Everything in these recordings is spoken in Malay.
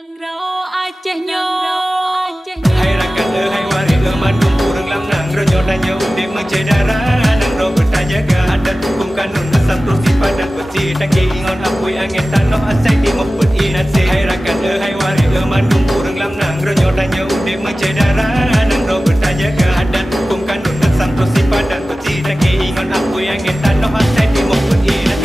Hai rakan hai waris mandung kurang lam nang rojo danyo de mencedara nang ro bertajaga adat hukum kanun asam prosi padat besi taki ingon apui angin tanah asai di moput inase hai rakan hai waris mandung kurang lam nang rojo danyo de mencedara nang ro bertajaga adat hukum kanun asam prosi padat besi taki ingon apui angin tanah asai di moput inase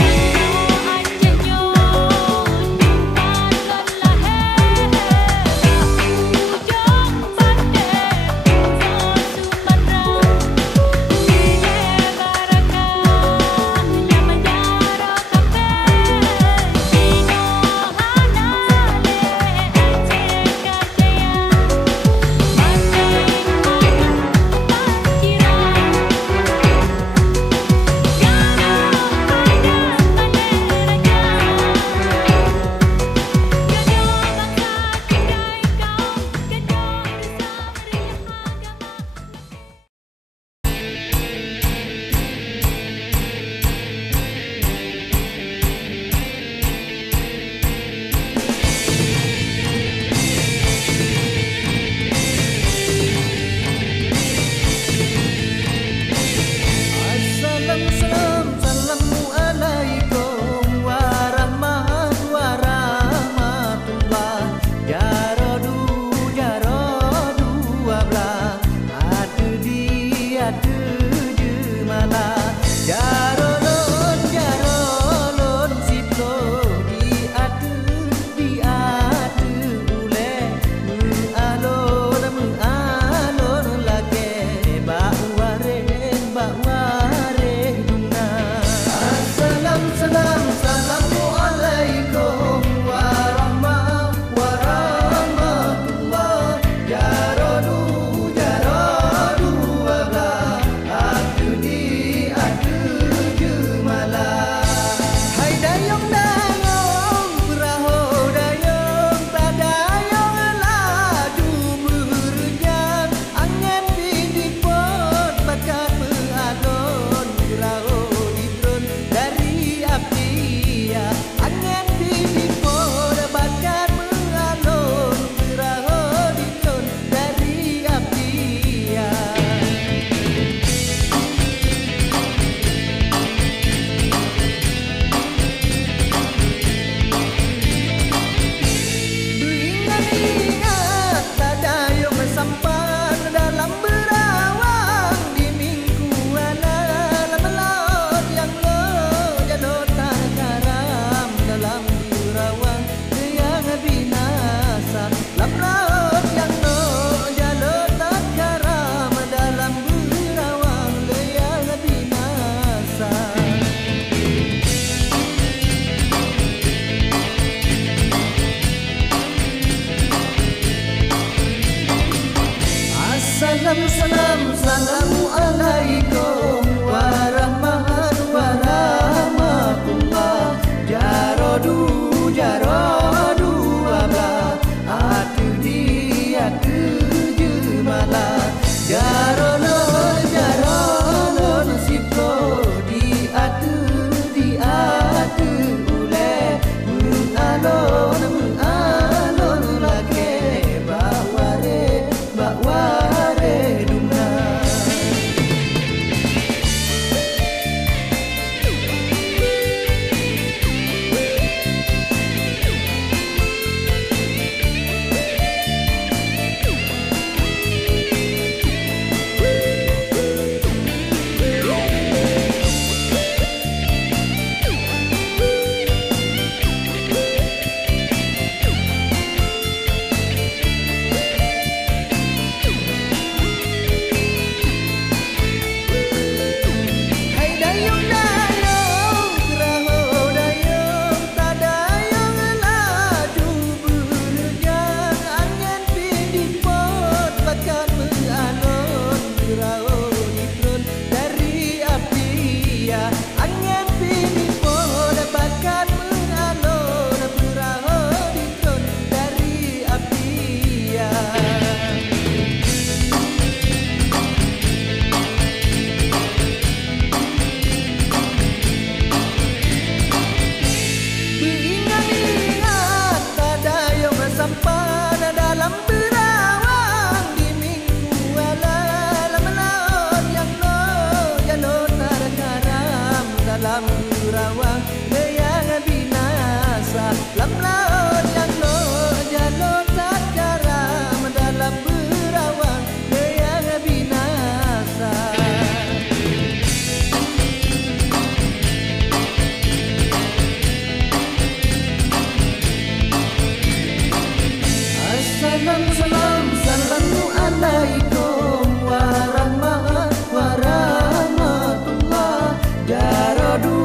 Assalamualaikum warahmatullah. Jaradu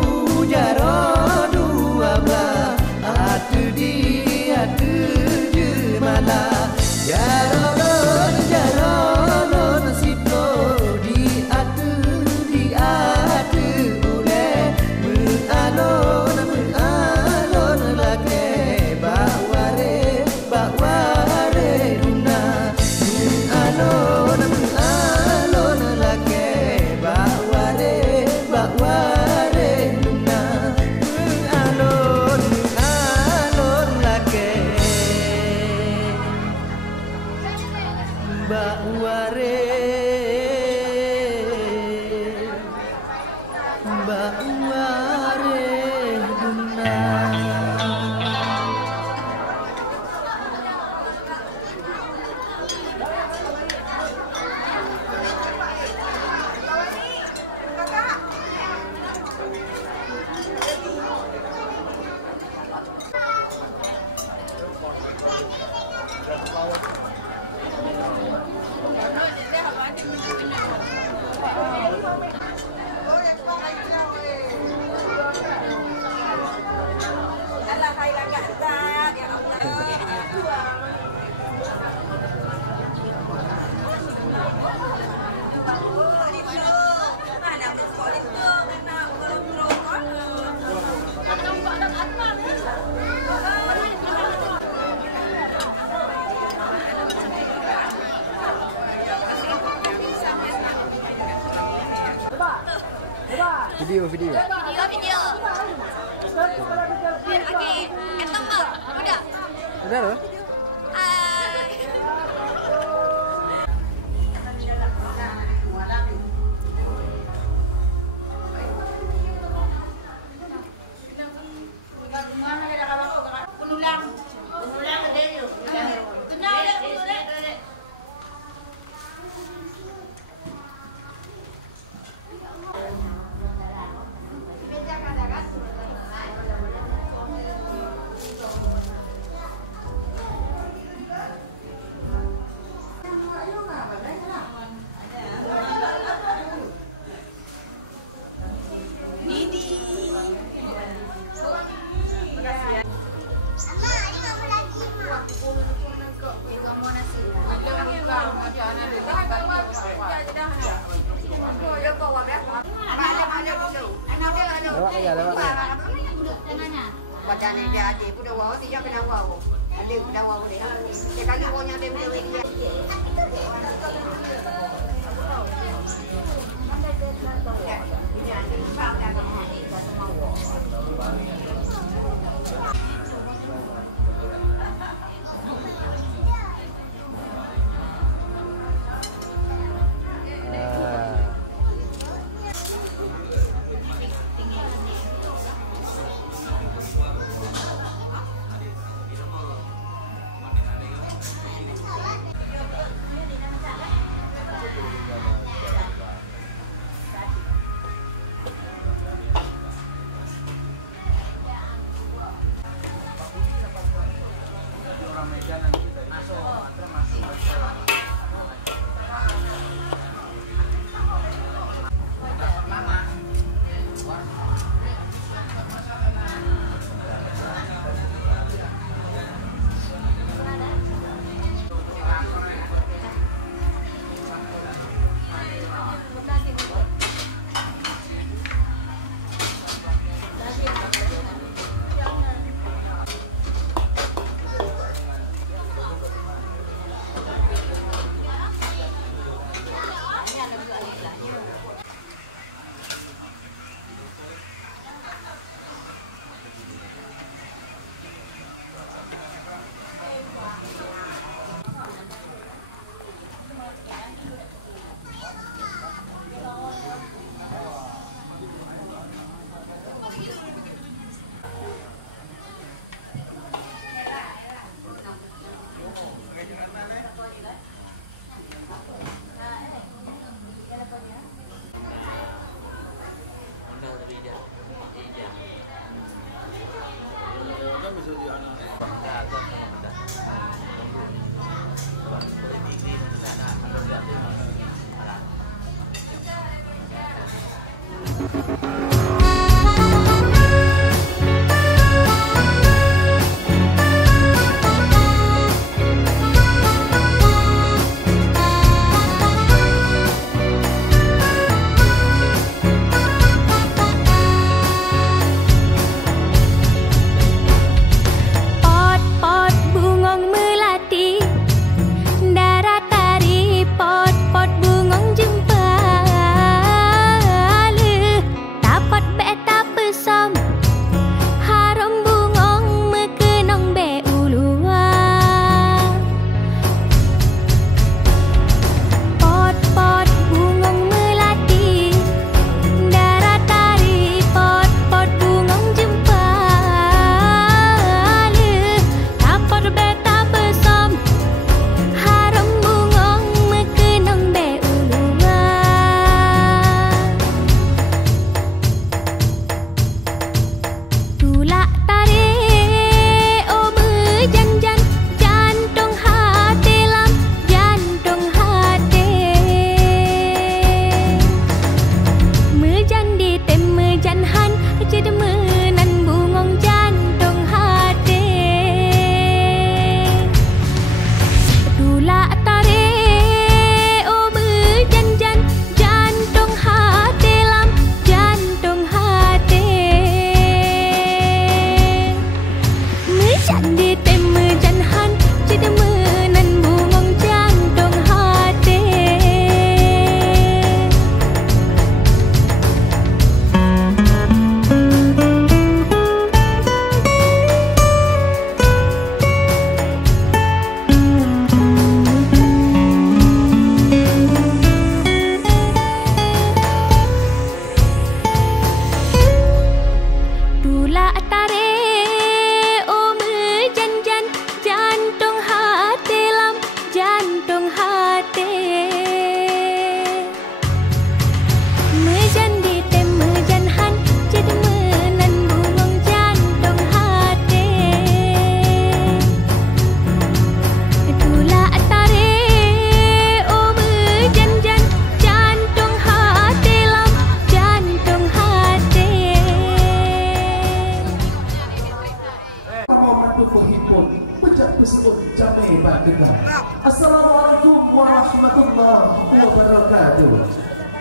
ablah atu di atu jemala. Jaron siplo di atu ule. Mengalon lake bakware duna. Mengalon lake bakware duna. Mengalon lake bakware duna. Video. Video. Okey, ketemu udah. Udah loh. Badan dia ada, budak wow dia kena wow. Ada budak wow dia. Dia kali wawnya dia boleh dia. puncak tersebut jamai batinah. Assalamualaikum warahmatullahi wabarakatuh.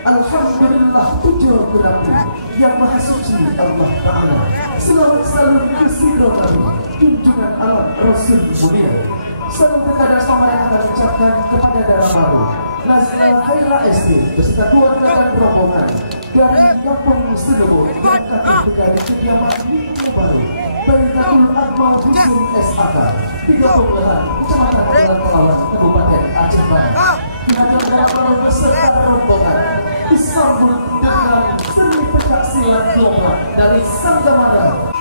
Alhamdulillah, puja kepada Yang Maha Suci Allah Ta'ala. Selamat selalu kesidra kami junjungan alam Rasul mulia. Salam kepada sama yang akan ucapkan kepada Darah Baru Nazila Khaira SD beserta keluarga dan rombongan dari Kampung Sedowo yang akan berada di kediaman Minggu Baru Baitatul Akmal Dusun SAK 30 Lehan, Kecamatan Pelawan, Kabupaten Aceh Barat. Kehadiran Darah Baru beserta rombongan disambut dengan seni pencak silat dongeng dari Sanggamara.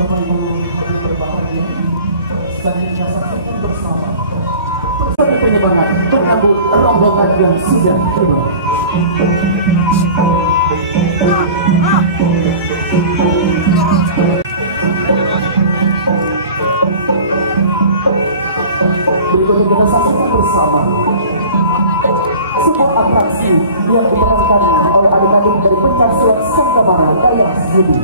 Bapak Ibu yang berbahagia, saya saksikan bersama bersama penyemangat menyambut rombongan yang sudah tiba. Berikutnya kita saksikan bersama sebuah atraksi yang diperankan oleh adik-adik dari pencak silat Sanggamara Dayang Sudi.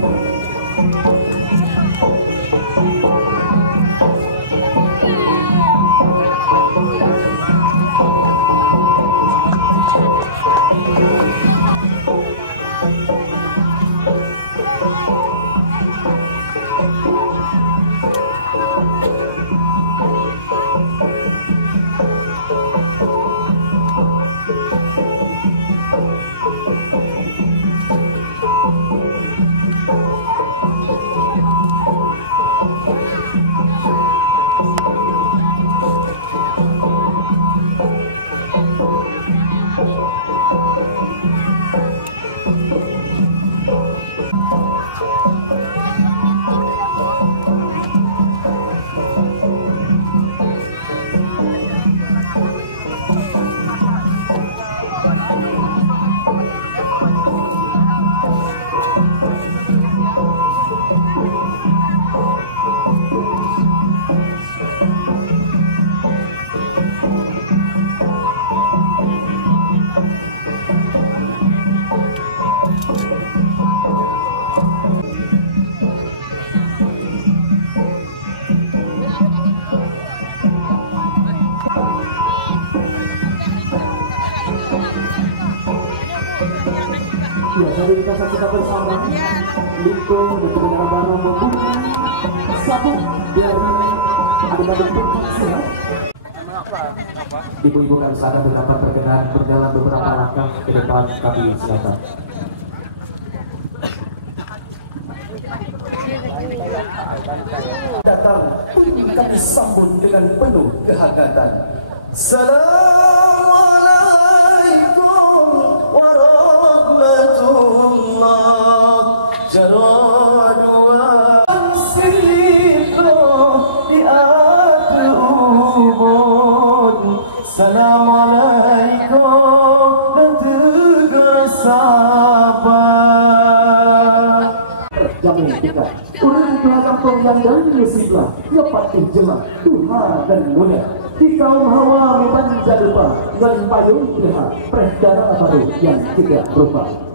Ya, jadi kita saksikan bersama Liko dan Darah Baru membuka satu dari adik-adik pencak silat. Ibu-ibu kami sadar dapat berkenan berjalan beberapa langkah ke depan kami silakan. Datang kami sambut dengan penuh kehangatan. Assalamualaikum warahmatullah. Jaradua sirro di atrubun. Assalamualaikum dan tegar sabar. Jamin kita urang dua kampung yang dari sebelah dapat terjemah Tuhan dan mulia di kaum hawa memang jadupa dan payung lihat Darah Baru yang tidak berubah.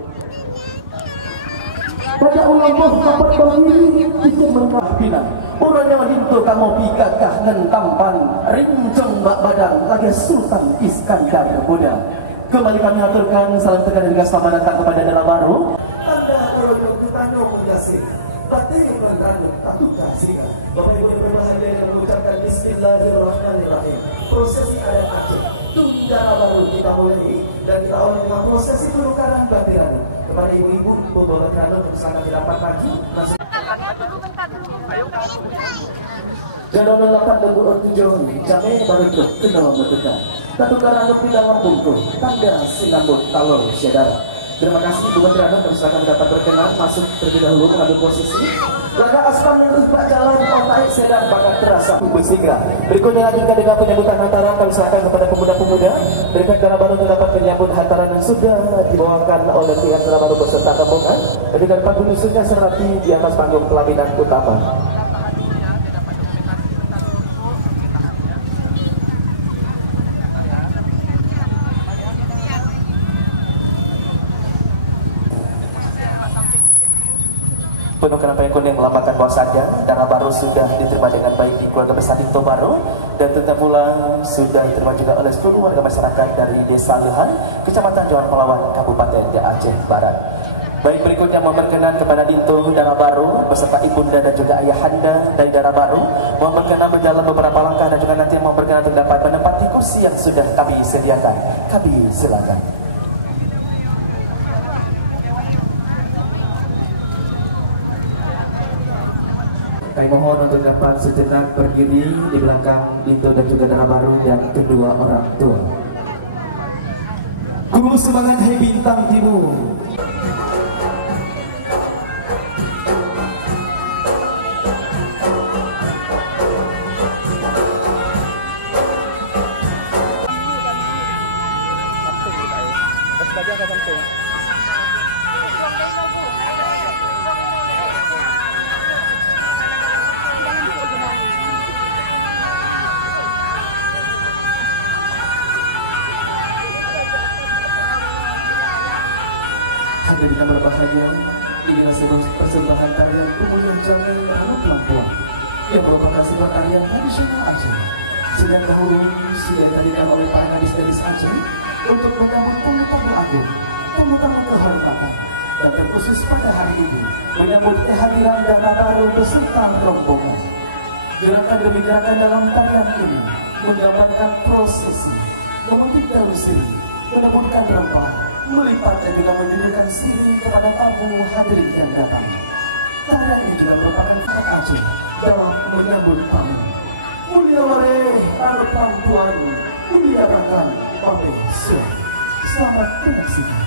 Pada ulang dapat berdiri bisa mengapinan orang yang hintu kamu pikakah dan tampan rincong bak badan lagi Sultan Iskandar Muda. Kembali kami aturkan salam tekan dan selamat datang kepada Darah Baru. Tanda orang yang kita mengasih batin menerangkan tak kasih. Bapak Ibu yang berbahagia yang mengucapkan Bismillahirrahmanirrahim. Prosesi adat Aceh Darah Baru kita mulai dan kita awali dengan prosesi penukaran batiran. Kepada ibu-ibu membawa kerana untuk sangat dapat maju masuk. Jangan melakukan dengan tujuan jamai baru tu kena berdekat. Katukaran lebih dalam bungkus tanda sinambut talor syedara. Terima kasih Ibu Menteri Anu, kami silakan dapat berkenan masuk terlebih dahulu mengambil posisi. Langkah aspal menuju Pak Jalan Otai Sedan bakal terasa bersihkan. Berikutnya lanjutkan dengan penyambutan hantaran. Kami silakan kepada pemuda-pemuda berikan Dana Baru untuk dapat menyambut hantaran yang sudah dibawakan oleh pihak Dana Baru beserta rombongan dengan panggung nyusunnya serati di atas panggung pelaminan utama. Penuh kenapa yang melambangkan bahwasanya Dana Baru sudah diterima dengan baik di keluarga besar Dito Baru, dan tentu pula sudah diterima juga oleh seluruh warga masyarakat dari Desa Lehan, Kecamatan Jawan Pelawan, Kabupaten Aceh Barat. Baik, berikutnya memperkenan kepada Dinto Dana Baru beserta ibunda dan juga ayahanda dari Dana Baru memperkenan berjalan beberapa langkah dan juga nanti memperkenan untuk dapat menempati kursi yang sudah kami sediakan. Kami silakan. Kami mohon untuk dapat sejenak berdiri di belakang Dinto dan juga Dana Baru dan kedua orang tua. Guru semangat hai bintang timur. Hadirin yang berbahagia, inilah sebuah persembahan tarian Umumnya Jangan Anu Pelan-Pelan yang merupakan sebuah tarian tradisional Aceh. Sejak dahulu sudah ditarikan oleh para gadis-gadis Aceh untuk menyambut tamu-tamu agung, tamu-tamu kehormatan, dan terkhusus pada hari ini menyambut kehadiran Dana Baru beserta rombongan. Gerakan demi gerakan dalam tarian ini menggambarkan prosesi, memetik daun sirih, menebutkan rempah, melipat dan juga menunjukkan siri kepada tamu hadirin yang datang. Tarian ini juga merupakan hak Aceh dalam menyambut tamu. Mulia ware, tamu tuan, mulia bahkan, Bapak selamat menyaksikan.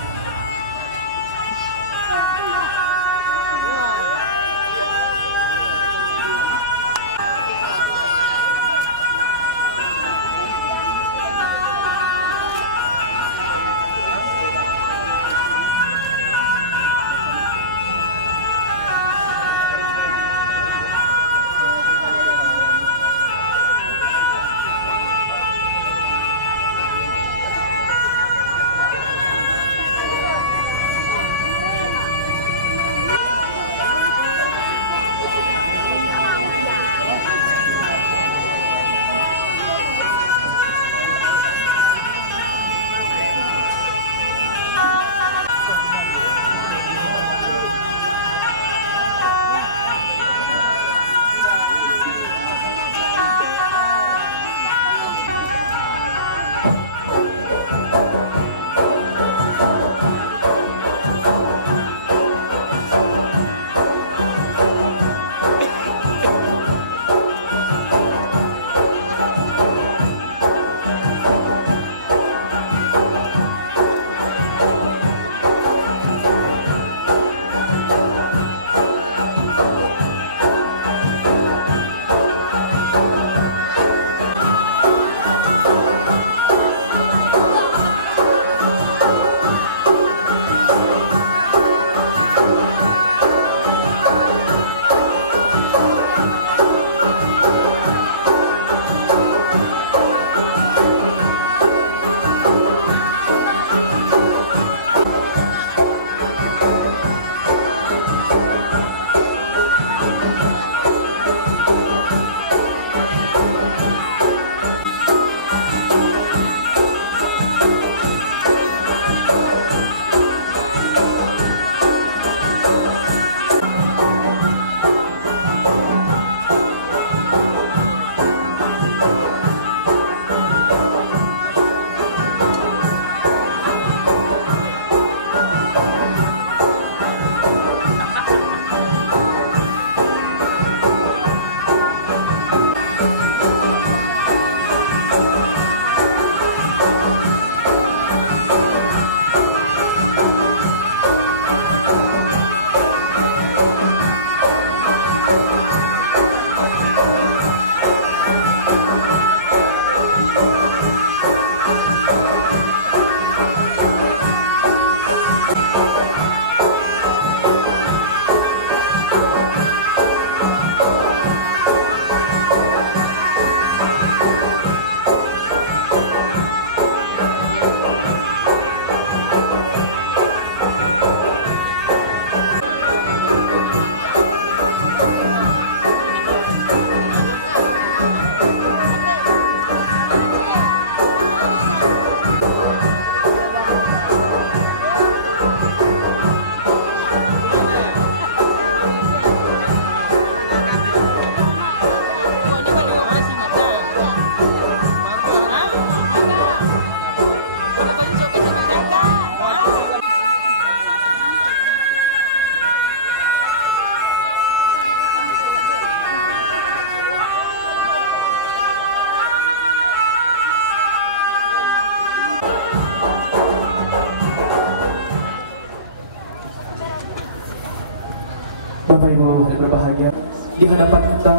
Bapak Ibu yang berbahagia, di hadapan kita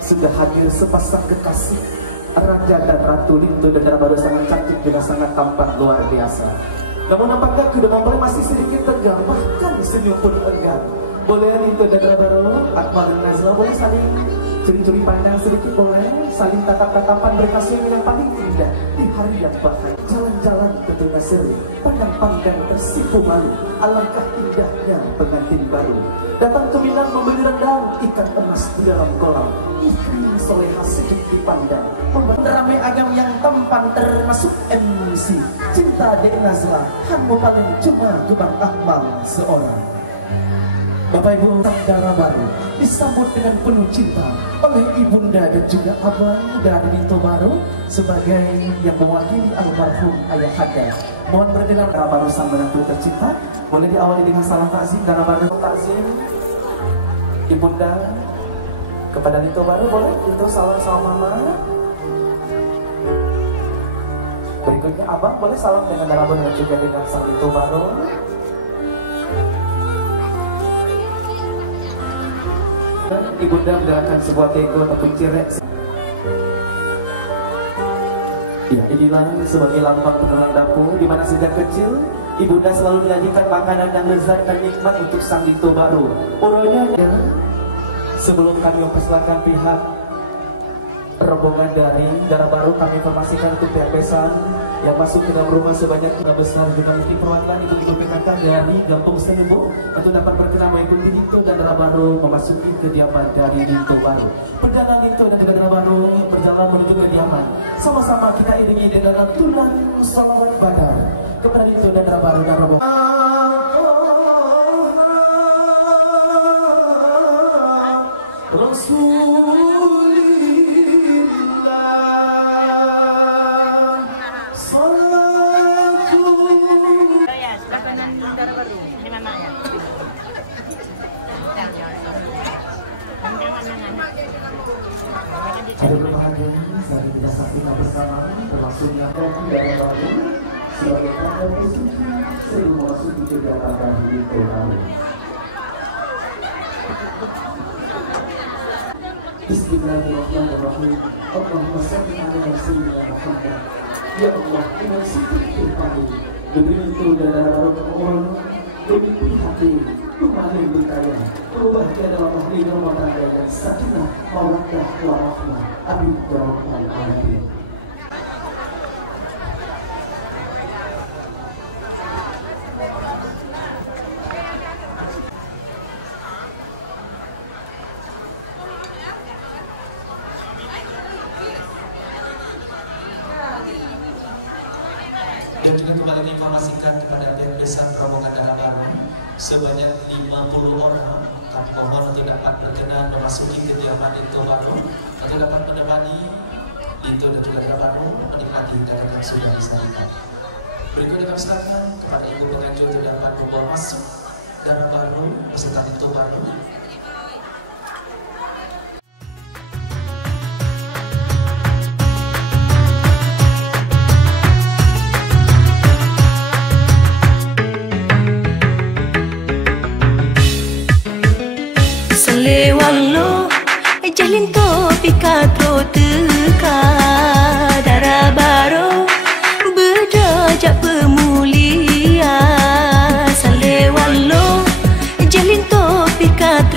sudah hadir sepasang kekasih Raja dan Ratu Lintu dan Dara Baru sangat cantik dengan sangat tampan luar biasa. Namun nampaknya kedua mempelai masih sedikit tegang, bahkan senyum pun enggan. Boleh Lintu dan Dara Baru, Akmal dan Nazla boleh saling curi-curi pandang sedikit, boleh saling tatap-tatapan berkasih yang paling indah di hari yang bahagia. Jalan-jalan ke tengah seri, pandang-pandang tersipu malu, alangkah indahnya pengantin baru. Datang ke Minang membeli rendang, ikan emas di dalam kolam, istri soleha sedikit dipandang, ramai agam yang tampan termasuk MC. Cinta Dek Nazla, hanmu paling cuma gebang Akmal seorang. Bapak Ibu Dara Baru disambut dengan penuh cinta oleh ibunda dan juga abang dari Lintu Baru sebagai yang mewakili almarhum ayahanda. Mohon berkenan Dara Baru sang menantu tercinta, boleh diawali dengan salam takzim. Dara Baru takzim ibunda kepada Lintu Baru, boleh itu salam sama mama. Berikutnya abang boleh salam dengan Dara Baru dan juga dengan sang Lintu Baru. Ibunda menggerakkan sebuah teko ataupun cirek. Ya, inilah sebagai lambang penerang dapur di mana sejak kecil ibunda selalu menyajikan makanan yang lezat dan nikmat untuk sang Lintu Baru. Urutnya ya, sebelum kami mempersilakan pihak rombongan dari Dara Baru, kami informasikan untuk pihak besan yang masuk ke dalam rumah sebanyak 5 besar juga mungkin perwakilan ibu-ibu PKK dari Gampung Senebu untuk dapat berkenan mengikuti Lintu dan Dara Baru memasuki kediaman dari Lintu Baru. Perjalanan Lintu dan juga Dara Baru berjalan menuju kediaman. Sama-sama kita iringi dengan tulang salawat badar kepada Lintu dan Dara Baru dan rombongan. Ada berbahagia saat kita saksikan bersama termasuk yang Dara Baru sebagai tanda bersuci sebelum memasuki kegiatan Lintu Baru. Bismillahirrahmanirrahim. Allahumma shalli ala sayyidina Muhammad. Ya Allah, dengan sedikit pagi demi Lintu dan Dara Baru orang demi hati kemarin berkaya berubahnya dalam ahli rumah tangga dan sakinah mawaddah warahmah. Amin ya rabbal alamin. Dan juga kembali diinformasikan kepada pihak besan rombongan Dara Baru sebanyak 50 orang kami mohon untuk dapat berkenan memasuki kediaman Lintu Baru untuk dapat menemani Lintu dan juga Dara Baru menikmati hidangan yang sudah disajikan. Berikutnya kami silakan kepada ibu penganjur untuk dapat membawa masuk Dara Baru beserta Lintu Baru. Lewalo jalin topi katro teka Dara Baru berderajat pemulia. Salewalo jalin topi katro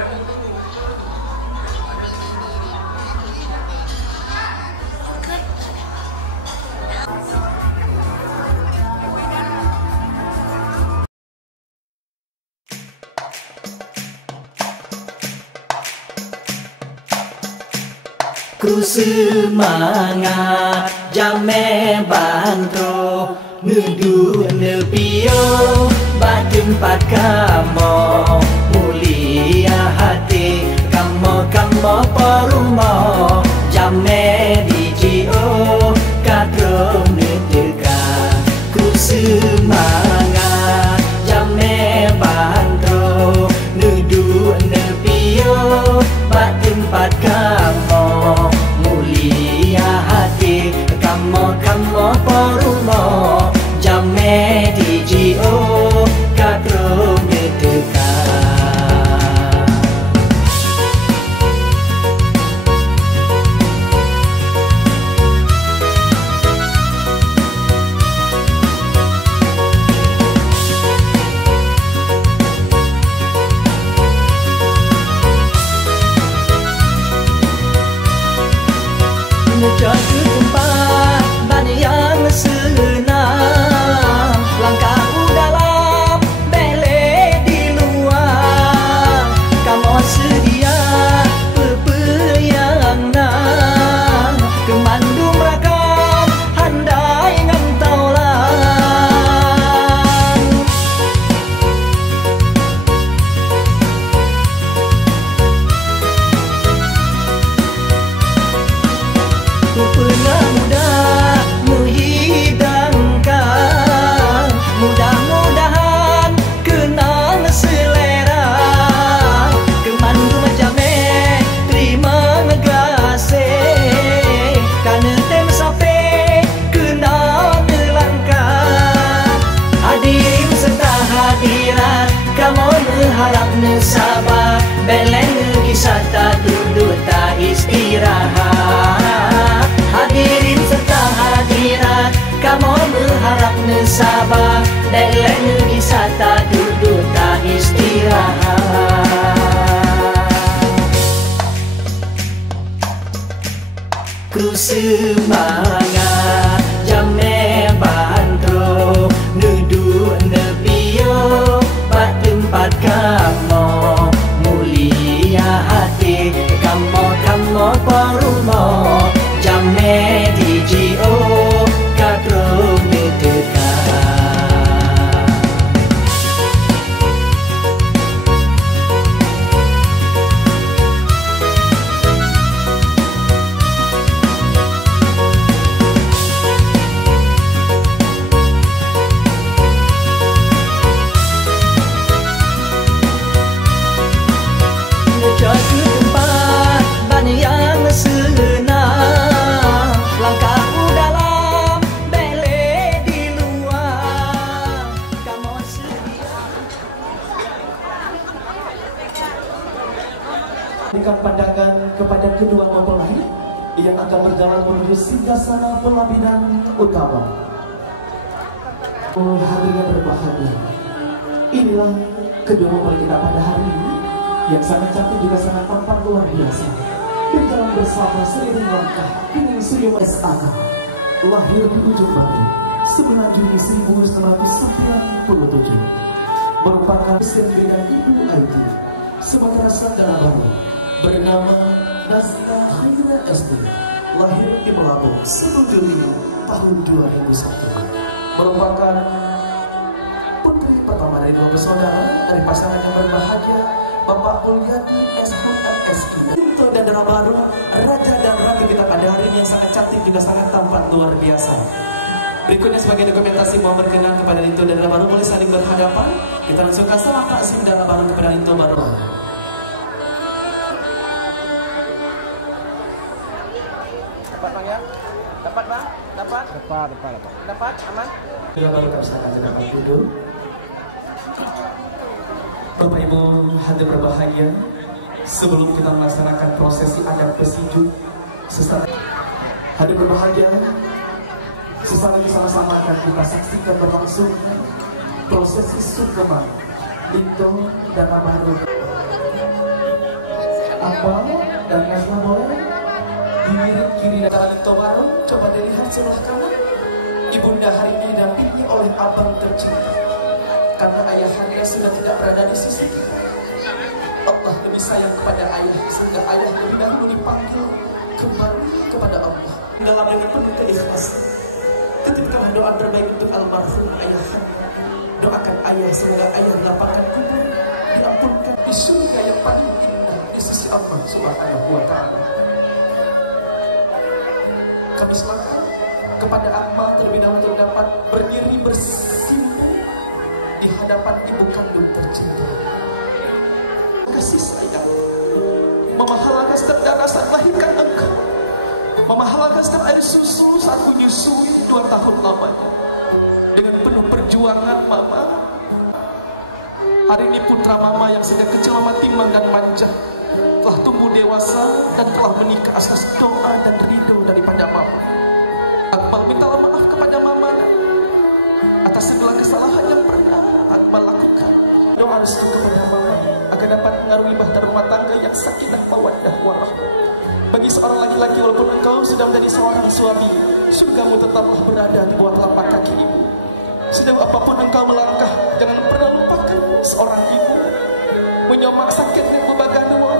Ku semangat jame bantro nudu nepio batempat kamu mulia hati kamu perumo jame dijio kadro neteka ku semangat jame bantro nudu nepio batempat kamu mulia hati kamu perumo jame dijio kadro neteka Menjadi tempat ban yang senang langkah dalam bele di luar kamu sedia pepeyang nang kemandung rakam handai ngantaulan ku pernah muda menghidangkan mudah-mudahan kenang selera kemandung jame terima ngegasih karena tem sampai kenal melangkah hadirin serta hadirat kamu mengharap sabar beleng kisah tak duduk tak istirahat hadirin serta hadirat kamu berharap sabar beleng kisah tak duduk tak istirahat ku semangat jame bantro nudu nepio bat tempat kamu mulia hati kamu perumo jame dijio kadro neteka menjadi tempat ban yang senang langkah dalam bele di luar kamu sedia Berikan pandangan kepada kedua mempelai yang akan berjalan menuju singgasana pelaminan utama. Hadirin berbahagia, inilah kedua mempelai kita pada hari ini yang sangat cantik juga sangat tampan luar biasa. Berjalan bersama seiring langkah dengan Surya S.A. lahir di ujung Batu 9 Juni 1997 merupakan istri dan ibu Aidi sementara saudara baru bernama Nazla Khaira SD lahir di Melabuh 10 Juli tahun 2001 merupakan putri pertama dari dua bersaudara dari pasangan yang berbahagia Bapak Mulyadi SHMSI Untuk dan Dara Baru Raja dan Ratu kita pada hari ini yang sangat cantik juga sangat tampan luar biasa. Berikutnya sebagai dokumentasi mohon berkenan kepada Linto dan Dara Baru boleh saling berhadapan. Kita langsungkan salam taksim Dara Baru kepada Linto Baru. Dapat bang ya? Dapat bang? Dapat? Dapat, aman? Dara Baru tak silakan dapat duduk. Bapak Ibu hadirin berbahagia, sebelum kita melaksanakan prosesi adat pesinju, hadirin berbahagia, sesaat lagi sama-sama akan kita saksikan berlangsung prosesi sungkeman Linto dan Abah Rudi. Apa dan Nazla boleh dilirik kiri dan Jalan Tobaron, coba dilihat sebelah kanan. Ibunda hari ini didampingi oleh abang tercinta. Karena ayahanda sudah tidak berada di sisi kita. Allah lebih sayang kepada ayah, sehingga ayah lebih dahulu dipanggil kembali kepada Allah. Dalam dengan penuh keikhlasan, titipkanlah doa terbaik untuk almarhum ayah. Doakan ayah semoga ayah lapangkan kubur, diampunkan di surga yang paling indah di sisi Allah Subhanahu wa Ta'ala. Kami silakan kepada Akmal terlebih dahulu dapat berdiri bersimpuh di hadapan ibu kandung tercinta. Kasih sayang, memahalakan setiap darah saat melahirkan engkau, memahalakan setiap air susu saat menyusui 2 tahun lamanya. Dengan penuh perjuangan mama, hari ini putra mama yang sejak kecil mama timbang dan manja telah tumbuh dewasa dan telah menikah atas doa dan ridho daripada mama. Akmal mintalah maaf kepada mama atas segala kesalahan yang pernah Akmal lakukan. Doa restu kepada mama agar dapat mengarungi bahtera rumah tangga yang sakinah mawaddah warahmah. Bagi seorang laki-laki, walaupun engkau sudah menjadi seorang suami, surgamu tetaplah berada di bawah telapak kaki ibu. Sejauh apapun engkau melangkah, jangan pernah lupakan seorang ibu menyomak sakit dan bebaganua,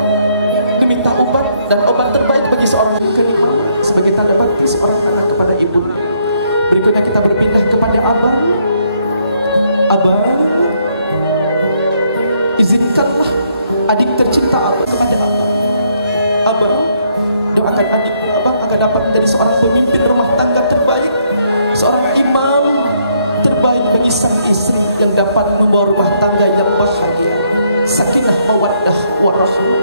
meminta obat dan obat terbaik bagi seorang ibu mama sebagai tanda bakti seorang anak kepada ibu. Berikutnya kita berpindah kepada abang. Abang, izinkanlah adik tercinta abang kepada abang. Abang, doakan adikmu abang agar dapat menjadi seorang pemimpin rumah tangga terbaik, seorang imam terbaik bagi sang istri yang dapat membawa rumah tangga yang bahagia, sakinah mawaddah warahmah.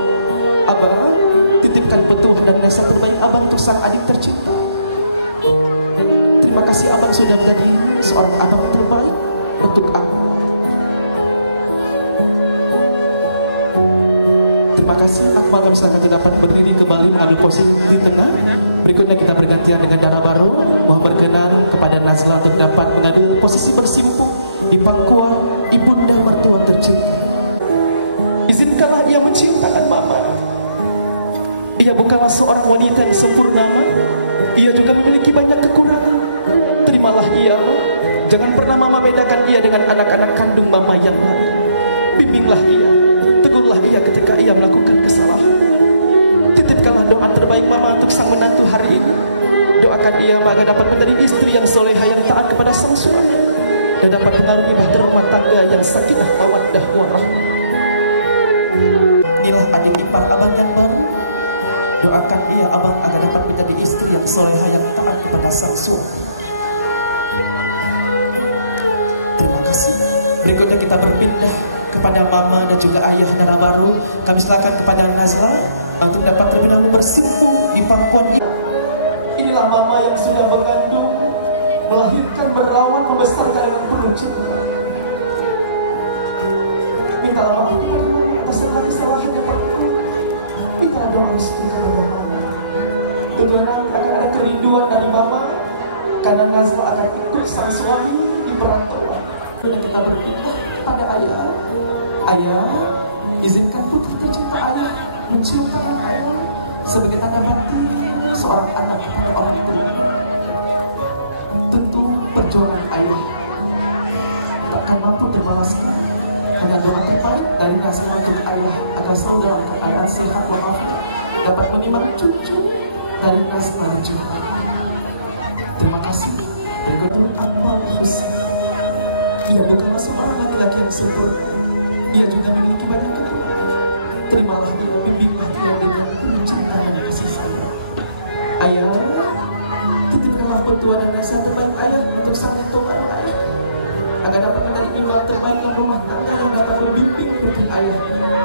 Abang, titipkan petuah dan nasihat terbaik abang untuk sang adik tercinta. Terima kasih abang sudah menjadi seorang abang terbaik untuk aku. Terima kasih. Akmal kami silakan dapat berdiri kembali mengambil posisi di tengah. Berikutnya kita bergantian dengan darah baru. Mohon berkenan kepada Nazla untuk dapat mengambil posisi bersimpuh di pangkuan ibunda mertua tercinta. Izinkanlah ia mencintakan mama. Ia bukanlah seorang wanita yang sempurna. Ia juga memiliki banyak kekurangan. Terimalah ia. Jangan pernah mama bedakan ia dengan anak-anak kandung mama yang lain. Bimbinglah ia. Tegurlah ia ketika ia melakukan kesalahan. Titipkanlah doa terbaik mama untuk sang menantu hari ini. Doakan ia agar dapat menjadi istri yang soleha yang taat kepada sang suami dan dapat mengarungi bahtera rumah tangga yang sakinah mawaddah warahmah. Inilah adik ipar abang yang baru. Doakan ia abang agar dapat menjadi istri yang soleha yang taat kepada sang suami. Terima kasih. Berikutnya kita berpindah kepada mama dan juga ayah darah baru. Kami silakan kepada Nazla untuk dapat terlebih dahulu bersimpuh di pangkuan ini. Inilah mama yang sudah mengandung, melahirkan, merawat, membesarkan dengan penuh cinta. Mintalah maaf kepada mama atas segala kesalahan yang pernah. Mintalah doa restu kepada mama. Tujuan akan ada kerinduan dari mama karena Nazla akan ikut sang suami di perantauan. Dan kita berpindah pada ayah. Ayah, izinkan putri tercinta ayah mencium tangan ayah sebagai tanda bakti seorang anak kepada orang tua. Tentu perjuangan ayah takkan mampu terbalaskan. Hanya doa terbaik dari Nazla untuk ayah agar selalu dalam keadaan sehat walafiat dapat menimang cucu dari Nazla juga. Terima kasih. Berikutnya Akmal Hussein. Ia bukanlah seorang laki-laki yang sempurna. Ia juga memiliki banyak kekurangan. Terimalah dia, bimbinglah dia dengan penuh cinta dan kasih sayang. Ayah, titipkanlah petua dan nasihat terbaik ayah untuk sang tobat ayah agar dapat menjadi imam terbaik dalam rumah tangga yang dapat membimbing putri ayah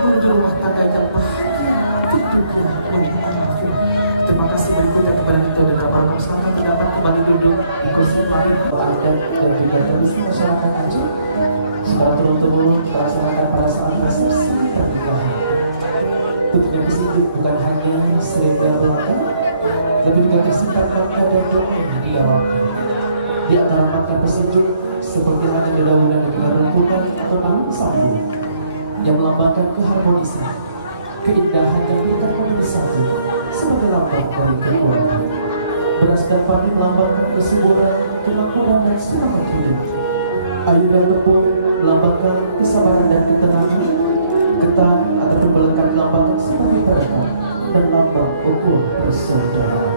menuju rumah tangga yang bahagia di dunia dan akhirat. Terima kasih berikutnya kepada kita dan abang selamat mendapat kembali duduk di kursi mari dan juga tradisi masyarakat Aceh secara turun-temurun terlaksanakan pada saat resepsi pernikahan. Tentunya tersebut bukan hanya selenda belaka, tapi juga tersimpan makna dan doa di dalamnya. Di antara makna tersebut seperti halnya dedaunan dengan rumputan atau daun sagu yang melambangkan keharmonisan. keindahan yang kita memiliki satu sebagai lambang dari keluarga. Beras dan padi melambangkan kesuburan, kemakmuran dan selamat hidup. Air dan tepung melambangkan kesabaran dan ketenangan. Ketan atau belengkap melambangkan sebagai perekat dan lambang ukhuwah persaudaraan.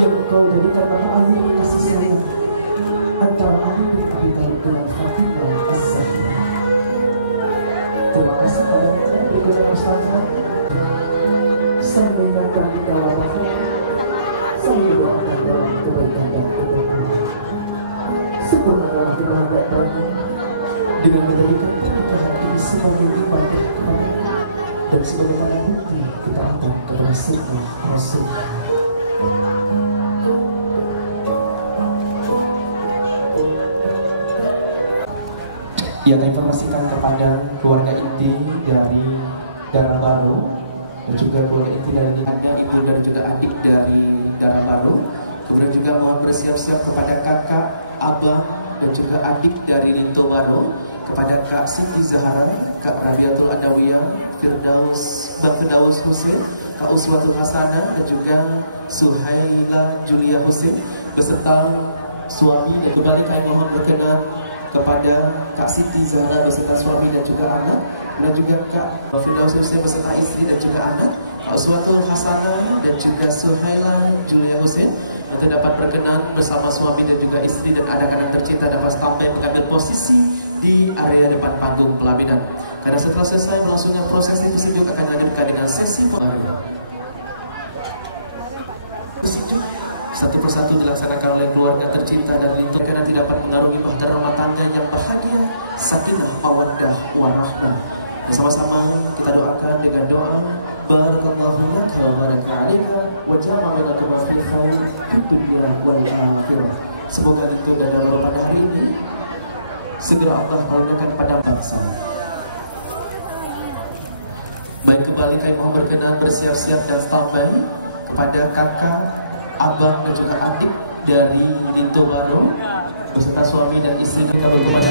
Yang Engkau jadikan mata air kasih sayang antara Ali bin Abi Thalib dengan Fatimah as-Zahra. Terima kasih pada yang berikutnya Ustazah. Saya mengingatkan di dalam waktu, saya doakan dalam kebaikan dan keberkahan. Sempurna dalam kebahagiaan dengan menjadikan pernikahan ini sebagai ibadah kepada dan sebagai tanda bukti kita akan kepada sunnah Rasul. Yang kami informasikan kepada keluarga inti dari Darah Baru dan juga keluarga inti dari ibu dan juga adik dari Darah Baru. Kemudian juga mohon bersiap-siap kepada kakak, abang dan juga adik dari Linto Baru, kepada Kak Siti Zahara, Kak Rabiatul Adawiyah, Bang Firdaus Husin, Kak Uswatul Hasanah dan juga Suhaila Julia Husin beserta suami. Dan kembali kami mohon berkenan kepada Kak Siti Zahra beserta suami dan juga anak, dan juga Kak Firdaus Husin beserta istri dan juga anak, Kak Uswatul Hasanah dan juga Suhaila Julia Husin nanti dapat berkenan bersama suami dan juga istri dan anak-anak tercinta dapat sampai mengambil posisi di area depan panggung pelaminan. Karena setelah selesai berlangsungnya prosesi juga akan dilanjutkan dengan sesi pembahasan. Satu persatu dilaksanakan oleh keluarga tercinta dan Linto karena tidak dapat mengarungi bahtera rumah tangga yang bahagia, sakinah, mawaddah, warahmah. Bersama-sama kita doakan dengan doa barakallahu laka wa baraka 'alaika wa jama'a bainakum fi khair fid dunya wal akhirah. Semoga Linto dan Darah pada hari ini segera Allah mengaruniakan pada bangsa. Baik, kembali kami mohon berkenan bersiap-siap dan standby kepada kakak, abang dan juga adik dari Linto Baru beserta suami dan istri mereka berkepada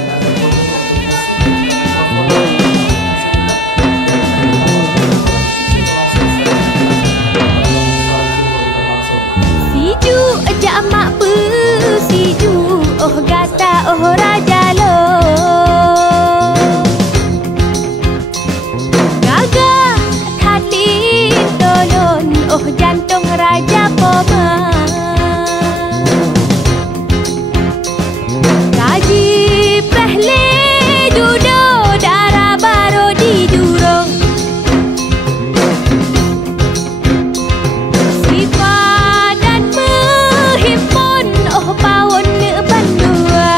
Siju aja mak pu siju oh gata oh raja lo gagah thalin tolon oh jantung raja poma kaji pehle judo Darah Baru di jurong sifat dan menghimpun oh pawon bandua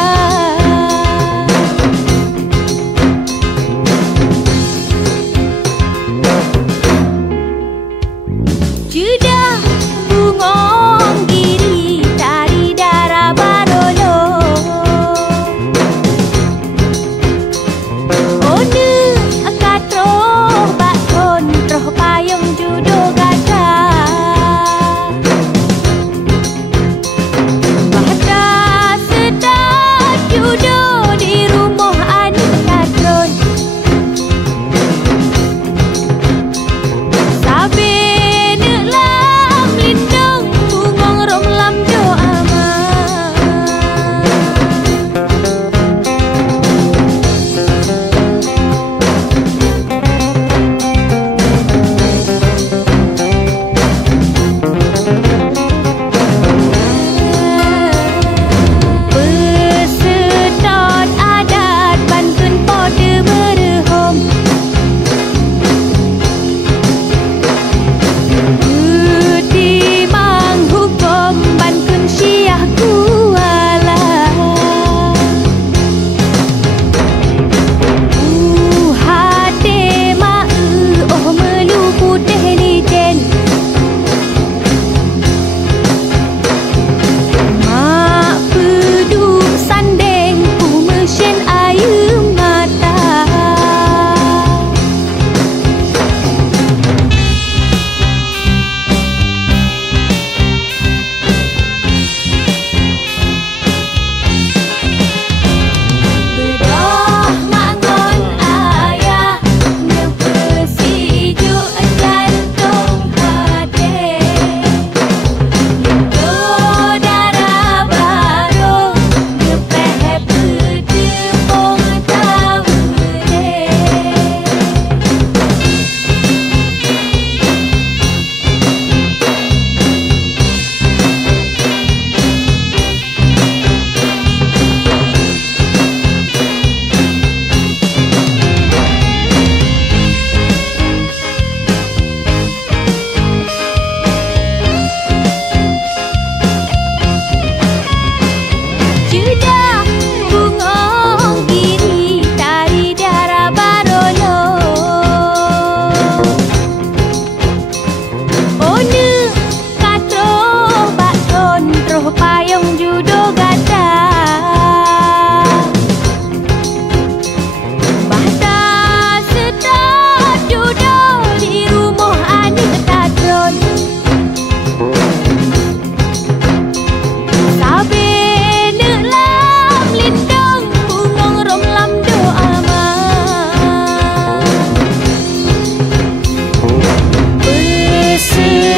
judah bungong giri dari Darah Baru lo one akat roh bakon roh payung judo gata bahda sedap judo di rumah anu katron sabe nelah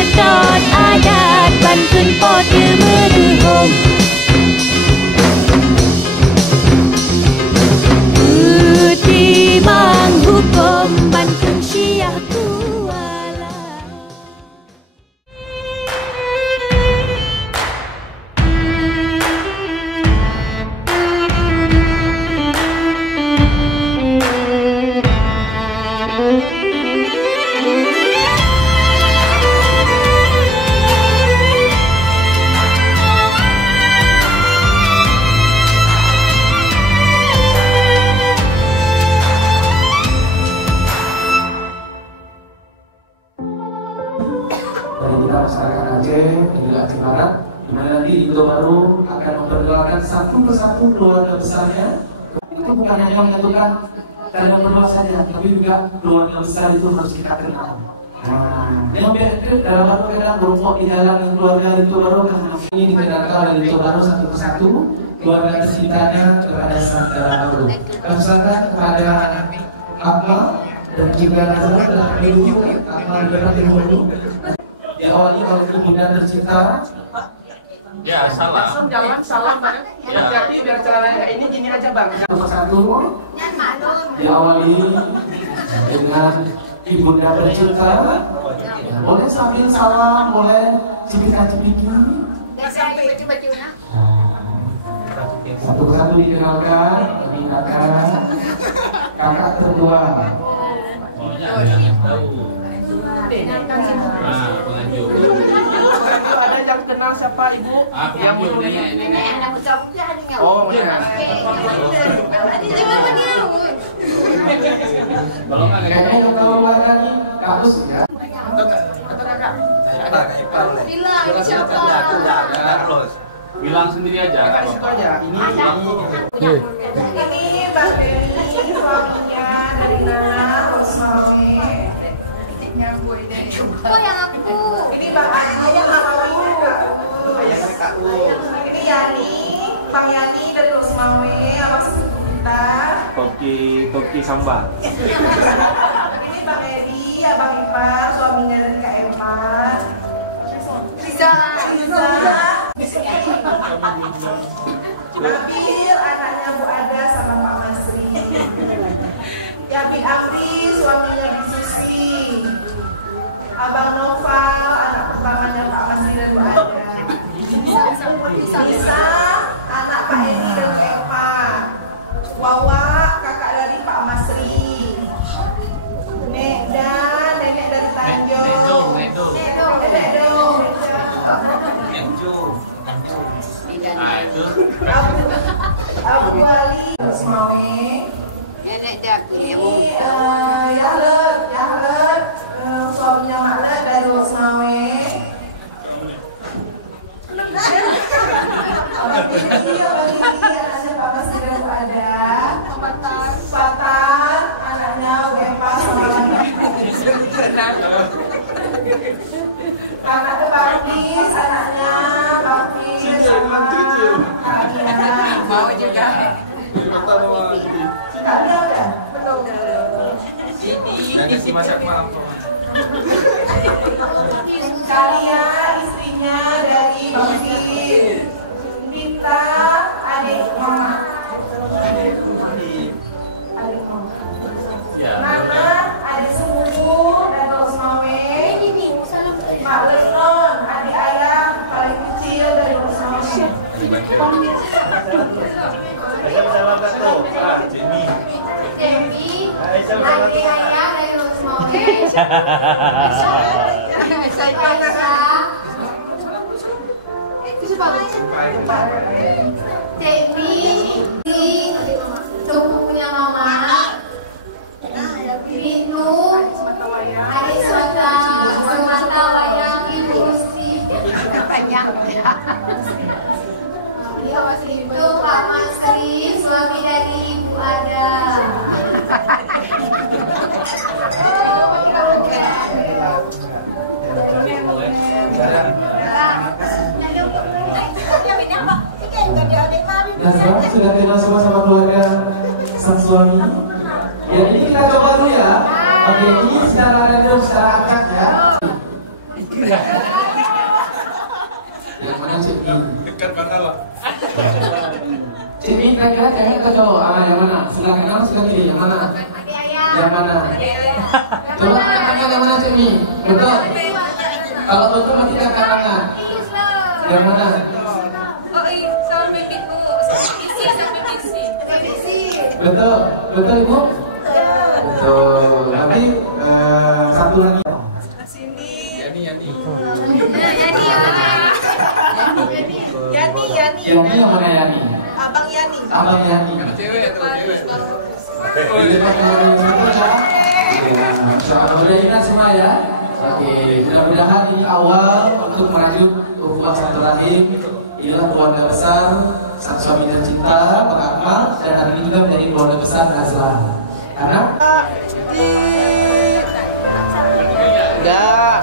Sedot adat Bantun pote merehom Timang hukum Bantun Syiah kuala dari kita masyarakat Aceh dan juga Aceh Barat, di mana nanti di Kota Baru akan memperkenalkan satu persatu keluarga besarnya. Itu bukan hanya menyatukan kalian berdua saja, tapi juga keluarga besar itu harus kita kenal. Yang beda dalam waktu kita berumur di dalam keluarga di Kota Baru, ini dikenalkan dari Kota Baru satu persatu keluarga tercintanya kepada saudara baru. Kami serahkan kepada Akmal dan juga Nazar dan Ibu Akmal berat dahulu. Diawali oleh ibunda tercinta. Ya, salam. Jangan salam, Bang. Jadi biar caranya ini gini aja, Bang. Nomor satu diawali dengan ibunda tercinta. Boleh sambil salam, boleh cipika-cipiki. Satu persatu dikenalkan, dikenalkan kakak tertua. Ada yang kenal siapa, Ibu? Yang mau ini. Oh, iya. Kayaknya yang tahu lagi kampus ya. Bilang sendiri aja. Situ aja. Ini Mbak Beri, suaminya dari Nana, Rosmawe. Oh yang aku. Ini Bang Adi yang mau. Ini Yani, Bang Yani dari Rosmawe, abang sepupu kita. Toki sambal. Ini Bang Edi, abang Ipar, suaminya dari Kak Empat. Riza. Nabil, anaknya Bu Ada sama Pak Masri. Yabi Amri, suaminya Bu Susi. Abang Noval, anak pertamanya Pak Masri dan Bu Ada. Nisa, anak Pak Edi dan Bu Epa. Wawa, kakak dari Pak Masri. Nekda, nenek dari Tanjung. Abu Ali Rosmawe. Ini Yahlet, suaminya Maklet dari Rosmawe. Abang Didi, anaknya Pak Masri dan Bu Ada. Fatan, anaknya Bu Epa sama anak Pakis, anaknya Pakis sama Kak Dia. Mau juga. Kak Dia udah? Belum. Nanti masak malam. Kalia, istrinya dari Bang Fin. Dita, adik mama. Nana, adik sepupu dan Rosmawe. Mak Lenon, adik ayam paling kecil dari Rosmawe. Dewi, adik ayah dari Rosmawe. Dewi, sepupunya mama. Rinu, adik semata wayang Ibu Usti. Itu Pak Masri, suami dari Ibu Ada. Dan sekarang sudah kenal sama-sama keluarga sang suami. Ya ini kita coba dulu ya. Oke, ini secara random, secara acak ya. Yang mana Cik Mi? Dekat mana lah? Cik Mi kira-kira cewek atau cowok? Yang mana? Sebelah kanan, sebelah kiri. Yang mana? Yang mana? Coba angkat tangan yang mana Cik Mi? Betul? Kalau betul mesti angkat tangan. Yang mana? Betul? Betul Ibu? Betul. Nanti satu lagi. Yani yang mana Yani? Abang Yani. Abang Yani. Cewek atau cewek? Ini udah ingat semua ya. Oke, mudah-mudahan di awal untuk merajut ukhuwah silaturahim inilah keluarga besar sang suami tercinta Bang Akmal, dan hari ini juga menjadi keluarga besar Nazlan. Karena Enggak.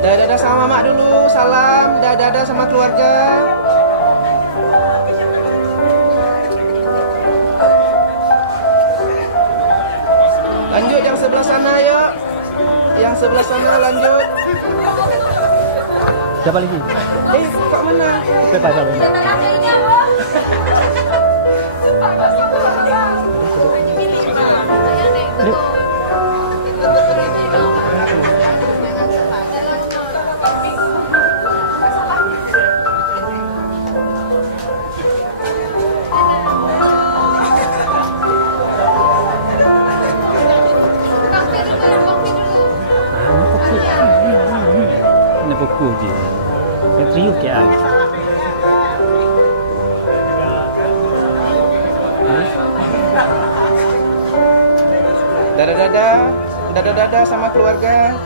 Dadah sama mak dulu, salam, dadah sama keluarga. Lanjut yang sebelah sana yuk. Yang sebelah sana lanjut. Siapa lagi? Kok mana? Siapa? Buku je. Saya triuk ya. Dadah sama keluarga.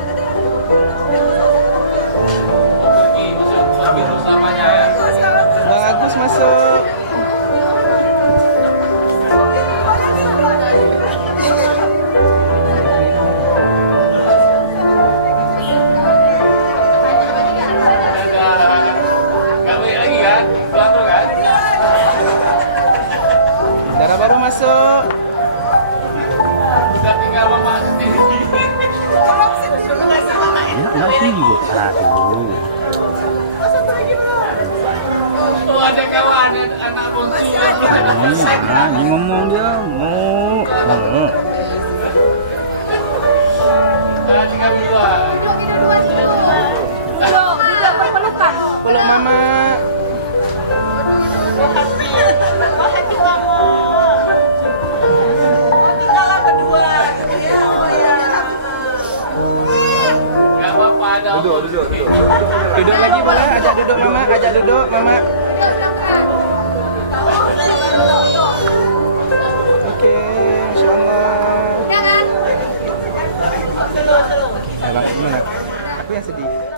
Bang Agus masuk. Dara baru masuk. Kita tinggal mama sendiri. Nanti juga aduh. Oh, ada kawan anak bungsu. Ini ngomong dia mau. Tinggal berdua. Peluk mama. Duduk lagi boleh, ajak duduk mama. Oke, insyaallah. Aku yang sedih.